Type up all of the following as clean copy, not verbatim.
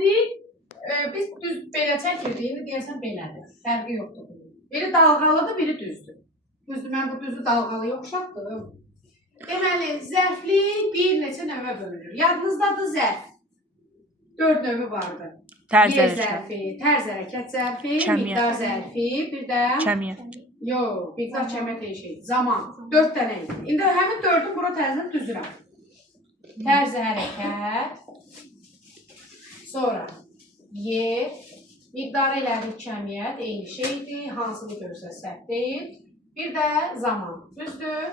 zərflik biz düz belə çəkirdik, indi deyəsən belədir. Fərqi yoxdur. Biri dalğalıdır, biri düzdür. Düzdür, mən bu düzü dalğalıya oxşatdım. Deməli, zərflik bir neçə növə bölünür. Yadınızdadır zərf. 4 növü vardı. Yer zərfi, tərz hərəkət zərfi, miqdar zərfi, bir də... Kəmiyyət. Yox, miqdar kəmiyyət eyni şeydir. Zaman. 4 dənə idi. İndi həmin 4'ü bura tərzdən düzürəm. Tərz hərəkət, sonra yer, miqdarı ilə kəmiyyət eyni şeydir, hansını görürsə səhv deyil. Bir də zaman, düzdür.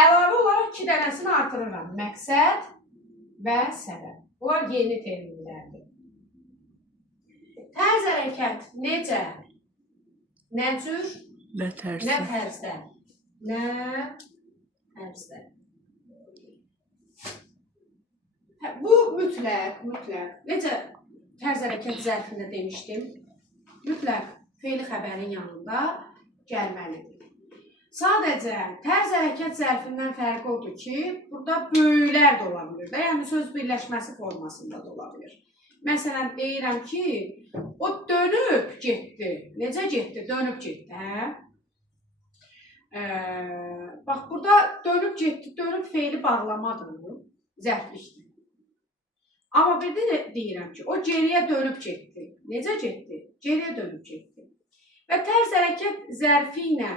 Əlavə olaraq 2 dənəsini artırıram. Məqsəd və səbəb. Bunlar yeni terminlərdir. Tərz hərəkət necə? Nə cür? Nə tərzdə? Nə tərzdə? Nə tərzdə? Bu mütləq. Necə tərz hərəkət zərfində demişdim? Mütləq fe'li xəbərin yanında gəlməlidir. Sadəcə tərz hərəkət zərfindən fərqi odur ki, burada böyüklər də ola bilir. Yəni söz birləşməsi formasında da ola bilir. Məsələn, deyirəm ki, o dönüb getdi. Necə getdi? Dönüb getdi, hə? Bax, burada dönüb getdi, dönüb fe'li bağlamadır, zərflikdir. Amma bir də deyirəm ki, o geriyə dönüb getdi. Necə getdi? Geriyə dönüb getdi. Və tərz hərəkət zərfi ilə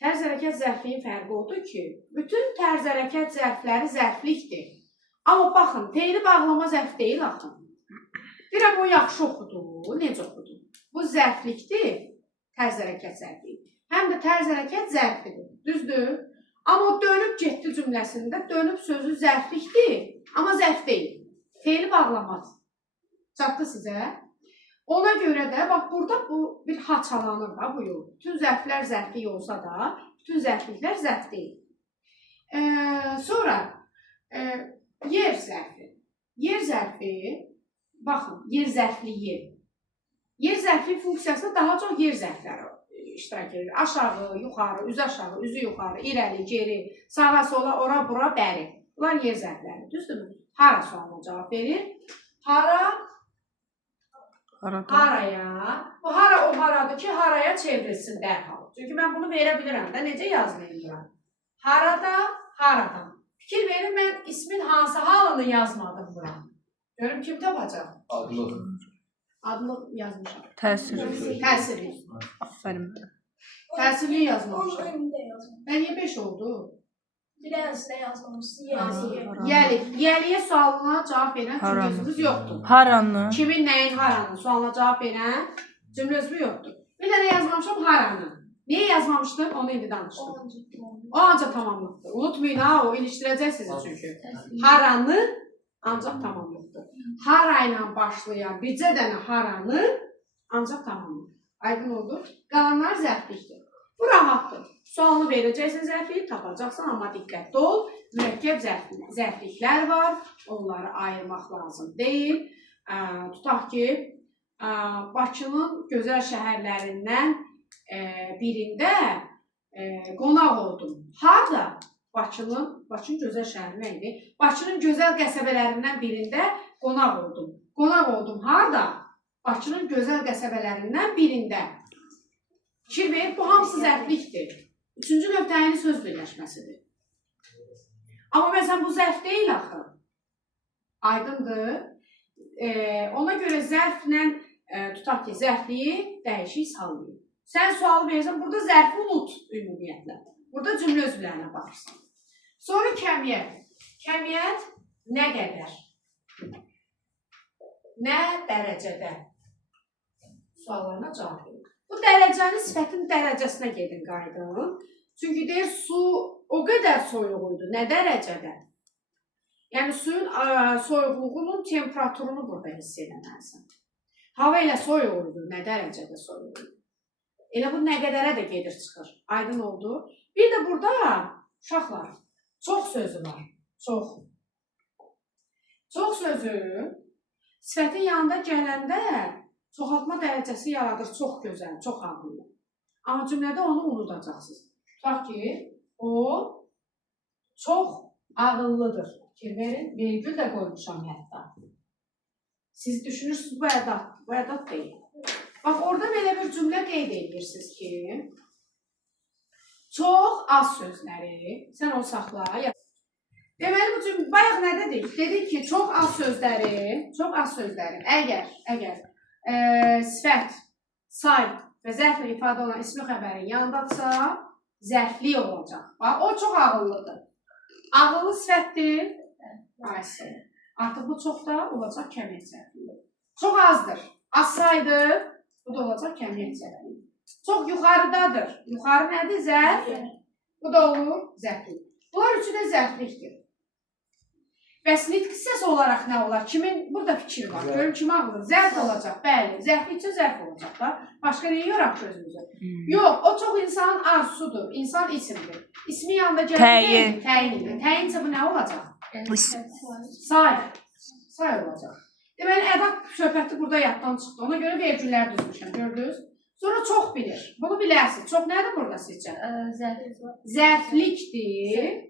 tərz hərəkət zərfliyin fərqi odur ki, bütün tərz hərəkət zərfləri zərflikdir. Amma baxın, fe'li bağlama zərf deyil axı. Deyirəm, o yaxşı oxudu, necə oxudu? Bu zərflikdir, tərz hərəkət zərfi. Həm də tərz hərəkət zərfidir, düzdür? Amma o dönüb getdi cümləsində dönüb sözü zərflikdir, amma zərf deyil. Fe'li bağlamadır. Çatdı sizə? Ona görə də, bax, burada bu bir haçalanır da bu yol. Bütün zərflər zərflik olsa da, bütün zərfliklər zərf deyil. Sonra, yer zərfi. Yer zərfi, baxın, yer zərfliyi. Yer zərfli funksiyasında daha çox yer zərfləri iştirak edir. Aşağı, yuxarı, üzü aşağı, üzü yuxarı, irəli, geri, sağa, sola, ora, bura, bəri. Bunlar yer zərfləri, düzdürmü? Hara sualına cavab verir. Hara, haraya. Bu hara o haradır ki, haraya çevrilsin dərhal. Çünki mən bunu verə bilirəm də, necə yazmayayım bura? Harada, haradan. Fikir verin, mən ismin hansı halını yazmadım bura. Görüm kim tapacaq? Adlı. Adlı yazmışam. Təsirli. Təsirli. Aferin. Təsirli yazmamışam. Ben niye 5 oldu? Biraz da yazmamışsın. Yəliyə sualına cavab verən cümləsimiz yoxdur. Haranı. Kimin, nəyin, haranın sualına cavab verən cümləsimiz yoxdur. Bir dənə yazmamışam haranı. Niyə yazmamışdım? Onu indi danışdım. O ancaq tamamlıqdır. Unutmayın ha, o ilişdirəcək sizi çünki. Haranı ancaq tamamlıqdır. Hara ilə başlayan bircə dənə haranı ancaq tamamlıqdır. Aydın oldu. Qalanlar zərflikdir. Bu rahatdır. Sualını verəcəksən zərfliyi tapacaqsan, amma diqqətli ol. Mürəkkəb zərfliklər var. Onları ayırmaq lazım deyil. Tutaq ki, Bakının gözəl şəhərlərindən birində qonaq oldum. Harada? Bakının gözəl şəhəri nə idi? Bakının gözəl qəsəbələrindən birində qonaq oldum. Qonaq oldum harada? Bakının gözəl qəsəbələrindən birində. Fikir verin, bu hamısı zərflikdir. Üçüncü növ təyinli söz birləşməsidir. Amma məsələn, bu zərf deyil axı. Aydındır. Ona görə zərflə tutaq ki, zərfliyi dəyişik sallayın. Sən sualı verirsən, burada zərfi unut ümumiyyətlə. Burada cümlə özvlərinə baxırsan. Sonra kəmiyyət. Kəmiyyət nə qədər? Nə dərəcədə? Suallarına cavab verin. Bu dərəcəni sifətin dərəcəsinə gedin, qaydın. Çünki deyir, su o qədər soyuğuydu. Nə dərəcədə? Yəni, suyun soyuqluğunun temperaturunu burada hiss edəməlisən. Hava ilə soyuğuydu. Nə dərəcədə soyuğuydu? Elə bu nə qədərə də gedir, çıxır. Aydın oldu. Bir də burada, uşaqlar, çox sözü var. Çox. Çox sözü sifətin yanında gələndə çoxaltma dərəcəsi yaradır, çox gözəl, çox ağıllı. Amma cümlədə onu unudacaqsınız. Tutaq ki, o çox ağıllıdır. Fikir verin, vergül də qoymuşam hətta. Siz düşünürsünüz bu ədatdır. Bu ədat deyil. Bax, orada belə bir cümlə qeyd edirsiniz ki, çox az sözləri, sən onu saxla. Deməli, bu cümlə, bayaq nə dedik? Dedik ki, çox az sözləri, əgər sifət, say və zərflə ifadə olan ismi xəbərin yanındadsa, zərfli olacaq. Bax, o çox ağıllıdır. Ağıllı sifətdir. Artıq bu çox da olacaq kəmiyyət zərfli. Çox azdır. Az saydır. Bu da olacaq kəmiyyət zərfli. Çox yuxarıdadır. Yuxarı nədir? Zərf. Bu da olur zərfli. Bunlar üçü də zərflikdir. Bəs nitq hissəsi olaraq nə olar? Kimin burada fikir var? Görün kim ağılır? Zərf olacaq. Bəli, zərfli üçün zərf olacaq da. Başqa neyi yoraq sözümüzü? Yox, o çox insanın arzusudur. İnsan isimdir. İsmi yanında gəlin. Təyin. Təyincə bu nə olacaq? Say olacaq. Deməli, ədat söhbəti burada yaddan çıxdı. Ona görə vergüllər düzmüşəm. Gördünüz? Sonra çox bilir. Bunu bilərsiniz. Çox nədir burada sizcə? Zərflikdir.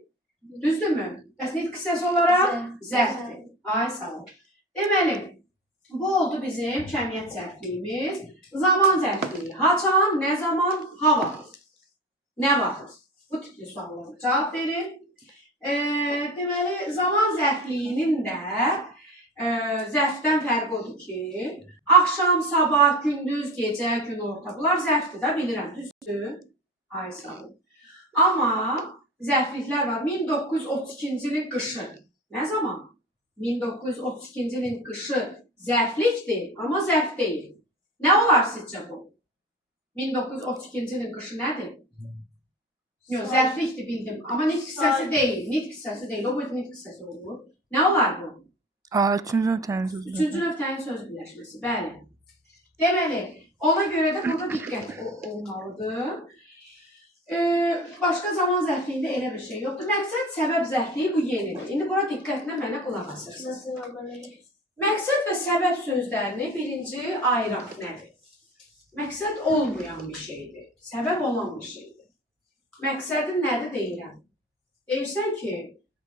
Düzdürmü? Bəs nitq hissəsi olaraq zərfdir. Ay, sağ ol. Deməli, bu oldu bizim kəmiyyət zərfliyimiz. Zaman zərfliyi. Haçan, nə zaman, ha vaxt. Nə vaxt? Bu tipli suallara cavab verir. Deməli, zaman zərfliyinin də zərfdən fərqi odur ki, axşam, sabah, gündüz, gecə, gün orta. Bunlar zərfdir də, bilirəm, düzdür? Ay, sağ ol. Amma zərfliklər var. 1932-ci ilin qışı. Nə zaman? 1932-ci ilin qışı zərflikdir, amma zərf deyil. Nə olar sizcə bu? 1932-ci ilin qışı nədir? Yox, zərflikdir bildim. Amma nitq hissəsi deyil. Nitq hissəsi deyil. O boyut nitq hissəsi olur. Nə olar bu? Üçüncü nöqtənin söz birləşməsi. Üçüncü nöqtənin söz birləşməsi. Bəli. Deməli, ona görə də burada diqqət olmalıdır. Başqa zaman zərfliyində elə bir şey yoxdur. Məqsəd, səbəb zərfliyi bu yenidir. İndi bura diqqətlə mənə qulaq asırsınız. Məqsəd və səbəb sözlərini birinci ayıraq nədir? Məqsəd olmayan bir şeydir. Səbəb olan bir şeydir. Məqsədin nədir deyirəm? Deyirsən ki,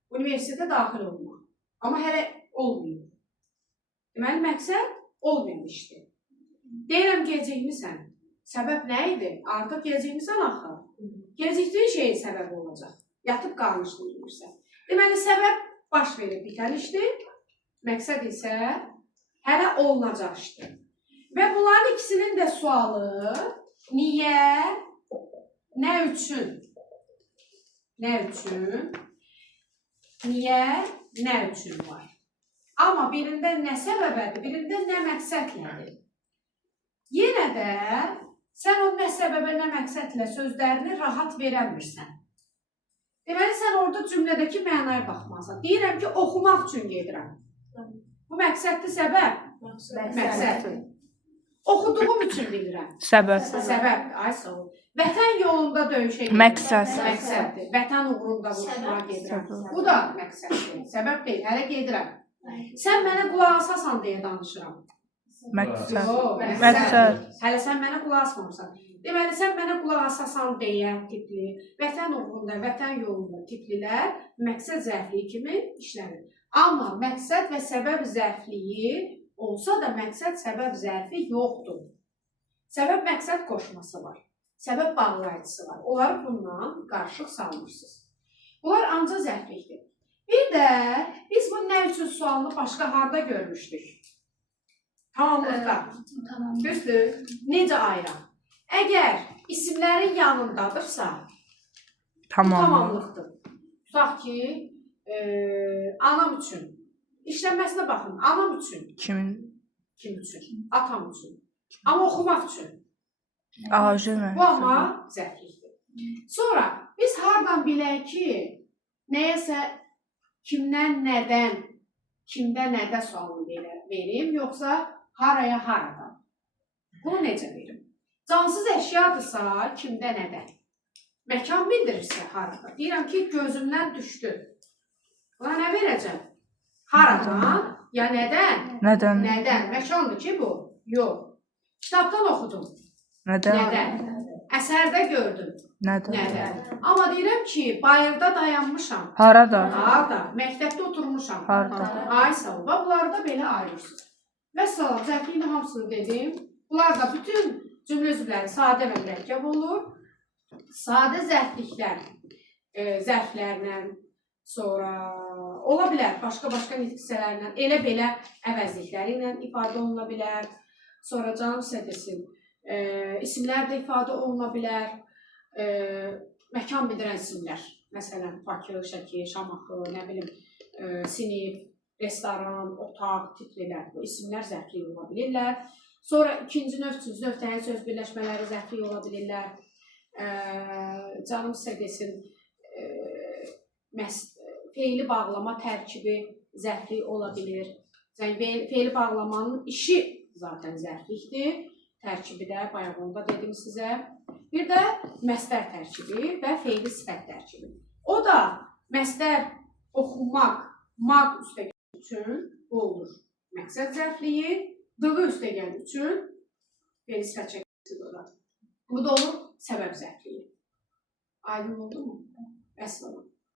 universitetə daxil olmaq. Amma hələ olmuyor. Deməli, məqsəd olmayan işdir. Deyirəm, gecikmirsən. Səbəb nə idi? Artıq gecikmirsən axı. Gecikdiyin şeyin səbəbi olacaq. Yatıb qalmışdın bilirsən. Deməli, səbəb baş verib bitən işdir. Məqsəd isə hələ olunacaq işdir. Və bunların ikisinin də sualı niyə, nə üçün? Nə üçün? Niyə, nə üçün var? Amma birində nə səbəbədir, birində nə məqsədlədir. Yenə də sən o nə səbəbə, nə məqsədlə sözlərini rahat verəmirsən. Deməli, sən orada cümlədəki mənaya baxmalısan. Deyirəm ki, oxumaq üçün gedirəm. Bu məqsədli səbəb? Məqsəddir. Oxuduğum üçün bilirəm. Səbəbdir. Ay, sağ ol. Vətən yolunda döyüşə gedirəm. Məqsəddir. Vətən uğrunda vuruşmağa gedirəm. Bu da məqsəddir. Səbəb deyil, hələ gedirəm. Sən mənə qulaq asasan deyə danışıram. Məqsəd. Hələ sən mənə qulaq asmamısan. Deməli, sən mənə qulaq asasan deyə tipli, vətən uğrunda, vətən yolunda tiplilər məqsəd zərfliyi kimi işlənir. Amma məqsəd və səbəb zərfliyi olsa da məqsəd səbəb zərfi yoxdur. Səbəb məqsəd qoşması var. Səbəb bağlayıcısı var. Onları bundan qarışıq salmışsınız. Bunlar ancaq zərflikdir. Bir də biz bu nə üçün sualını başqa harda görmüşdük? Tamamlıqda. Düzdür? Necə ayıraq? Əgər isimlərin yanındadırsa, tamamlıqdır. Tutaq ki, anam üçün. İşlənməsinə baxın. Anam üçün. Kim üçün? Atam üçün. Amma oxumaq üçün. Bu amma zərflikdir. Sonra biz hardan bilək ki, nəyəsə kimdən, nədən, kimdə, nədə sualını verim, yoxsa haraya, haradan? Bunu necə verim? Cansız əşyadırsa, kimdə, nədən? Məkan bildirirsə, harada. Deyirəm ki, gözümdən düşdü. Buna nə verəcəm? Haradan, ya nədən? Nədən? Məkandır ki, bu? Yox. Kitabdan oxudum. Nədən? Əsərdə gördüm. Nədən? Amma deyirəm ki, bayırda dayanmışam. Harada? Məktəbdə oturmuşam. Ay sağ ol. Bunları da belə ayırırsınız. Və salam, zərfliyin hamısını dedim. Bunlar da bütün cümlə üzvləri sadə və mürəkkəb olur. Sadə zərfliklər, zərflərlə, sonra ola bilər başqa-başqa nitq hissələrlə, elə belə əvəzlikləri ilə ifadə oluna bilər. Sonra canım sizə desin, isimlər də ifadə oluna bilər. Məkan bildirən isimlər, məsələn, Bakı, Şəki, Şamaxı, nə bilim, sinif, restoran, otaq, titrilər, bu isimlər zərflik ola bilirlər. Sonra ikinci növ, üçüncü növ təyin söz birləşmələri zərflik ola bilirlər. Canım sizə desin, feili bağlama tərkibi zərflik ola bilir. Feili bağlamanın işi zaten zərflikdir. Tərkibi də bayaq onda dedim sizə. Bir də məsdər tərkibi və feili sifət tərkibi. O da məsdər oxumaq, maq üstəgəl üçün bu olur məqsəd zərfliyi, dığı üstəgəl üçün feili sifət çəkilisi. Bu da olur səbəb zərfliyi. Aydın oldu mu? Əsl olun.